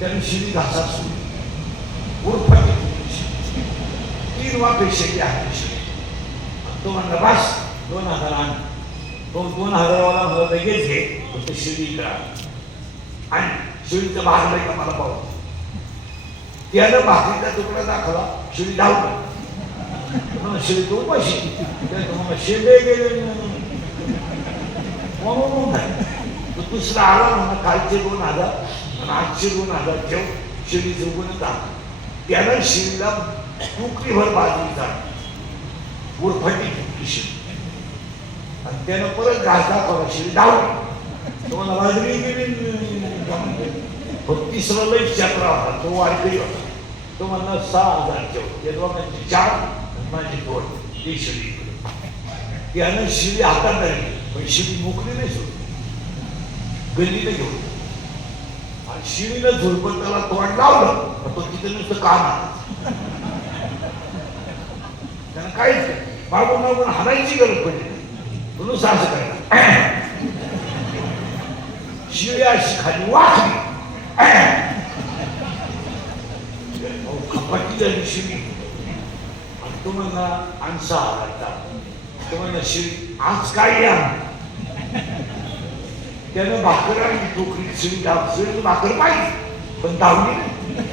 त्याने शिरी घासा सुरू उरफाटी तीन वापे शेती आहे तो म्हणला बस दोन हजार आण. तो दोन हजारावाला मला लगेच घे. फक्त शिडी करा आणि शिडीचं भाग नाही का मला पाहू? त्यानं भाकरीचा तुकडा दाखवला शिडी धावला म्हणून शिडी तो पैसे मला शेंडे गेले म्हणून. दुसरा आला म्हणा कालचे दोन हजार आणि आजचे दोन ठेव शिडी झोपून दाखव त्यानं शिडीला बाजून जात उरफाटी फुटली शिडी. आणि त्यानं परत गाजला परत शिडी डावली तुम्हाला बाजरी गेली तिसरा लई चक्रा होता तो वारकरी होता. तो म्हणला सहा हजार ठेव या दोघांची चार माझी दोन. ती शिडी त्यानं शिडी हातात आली पण शिडी मोकळी नाही सोडली. गल्लीला घेऊन. आणि शिडीनं झुरपत त्याला तोंड लावलं तो तिथे नुसतं काम त्यानं काहीच नाही. बाबून हाणायची गरज पडली. म्हणून असं काय शिडी अशी खाली वाचली खपाटी झाली शिवी. आणि तो म्हणला आणसा हारायचा तो म्हणला शिडी आज काय या त्यानं भाकर आणि टोकरी शिडी धाव शिडी भाकर पाहिजे पण धावली नाही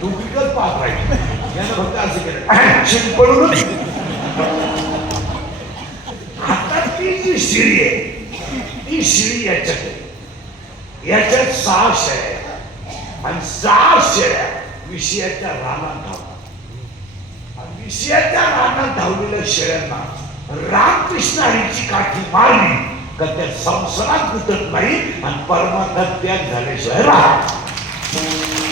टोकरीकच पाहत राहिली त्यानं फक्त असं केलं शिडी आता ती जी शिडी आहे ती शिडी याच्यात आहे. याच्यात सहा शेळ्या आणि सहा शेळ्या विषयाच्या रानात धावतात आणि विषयाच्या रानात धावलेल्या शेळ्यांना रामकृष्ण हरीची काठी मारली का त्या संसारात गुटत नाही आणि परमार्थात त्याग झाल्याशिवाय